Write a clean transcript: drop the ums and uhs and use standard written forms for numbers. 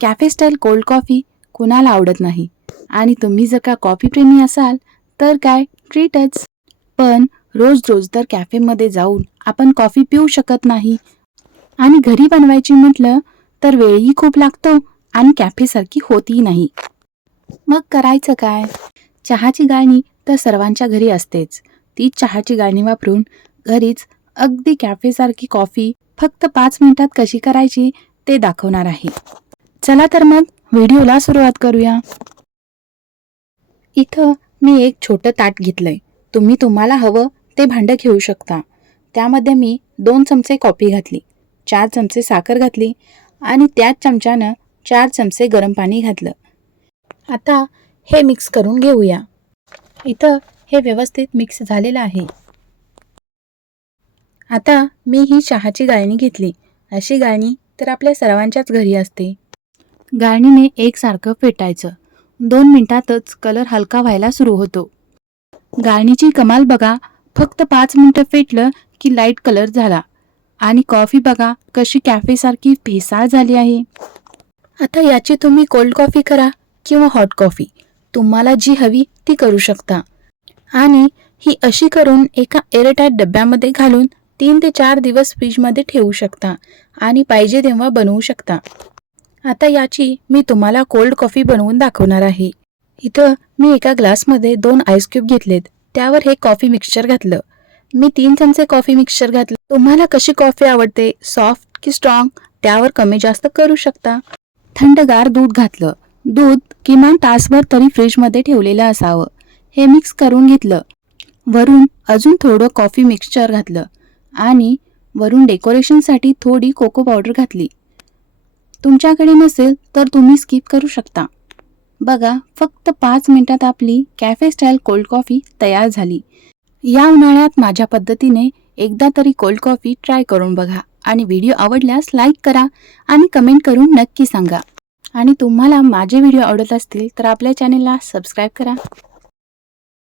Cafe style cold coffee कुणाला आवडत नाही आणि तुम्ही जर का कॉफी प्रेमी असाल तर काय ट्रीटच. पण रोज रोज तर कॅफेमध्ये जाऊन आपण कॉफी पिऊ शकत नाही आणि घरी बनवायची म्हटलं तर वेळही खूप लागतो आणि कॅफेसारखी होतही नाही. मग करायचं काय? चहाची गाळणी तर सर्वांच्या घरी असतेच. तीच चहाची गाळणी वापरून घरीच अगदी कॅफेसारखी कॉफी फक्त 5 मिनिटात कशी करायची ते दाखवणार आहे. चला तर मग व्हिडिओला सुरुवात करूया. इथं मी एक छोटं ताट घेतलंय. तुम्ही तुम्हाला हवं ते भांडं घेऊ शकता. त्यामध्ये मी 2 चमचे कॉफी घातली, 4 चमचे साखर घातली आणि त्याच चमच्यानं 4 चमचे गरम पाणी घातलं. आता हे मिक्स करून घेऊया. इथं हे व्यवस्थित मिक्स झालेलं आहे. आता मी ही चहाची गाळणी घेतली. अशी गाळणी तर आपल्या सर्वांच्याच घरी असते. गाळणीने एकसारखं फेटायचं. 2 मिनिटातच कलर हलका व्हायला सुरू होतो. गाळणीची कमाल बघा, फक्त 5 मिनिटं फेटलं की लाईट कलर झाला आणि कॉफी बघा कशी कॅफेसारखी फेसाळ झाली आहे. आता याची तुम्ही कोल्ड कॉफी करा किंवा हॉट कॉफी, तुम्हाला जी हवी ती करू शकता. आणि ही अशी करून एका एअरटाईट डब्यामध्ये घालून 3 ते 4 दिवस फ्रीजमध्ये ठेवू शकता आणि पाहिजे तेव्हा बनवू शकता. आता याची मी तुम्हाला कोल्ड कॉफी बनवून दाखवणार आहे. इथं मी एका ग्लासमध्ये 2 आईस क्यूब घेतलेत. त्यावर हे कॉफी मिक्सचर घातलं. मी 3 चमचे कॉफी मिक्सचर घातलं. तुम्हाला कशी कॉफी आवडते, सॉफ्ट की स्ट्रॉंग, त्यावर कमी जास्त करू शकता. थंडगार दूध घातलं. दूध किमान तासभर तरी फ्रीजमध्ये ठेवलेलं असावं. हे मिक्स करून घेतलं. वरून अजून थोडं कॉफी मिक्सचर घातलं आणि वरून डेकोरेशनसाठी थोडी कोको पावडर घातली. तुमच्याकडे नसेल तर तुम्ही स्किप करू शकता. बघा, फक्त 5 मिनिटात आपली कॅफे स्टाईल कोल्ड कॉफी तयार झाली. या उन्हाळ्यात माझ्या पद्धतीने एकदा तरी कोल्ड कॉफी ट्राय करून बघा आणि व्हिडिओ आवडल्यास लाईक करा आणि कमेंट करून नक्की सांगा. आणि तुम्हाला माझे व्हिडिओ आवडत असतील तर आपल्या चॅनेलला सबस्क्राईब करा.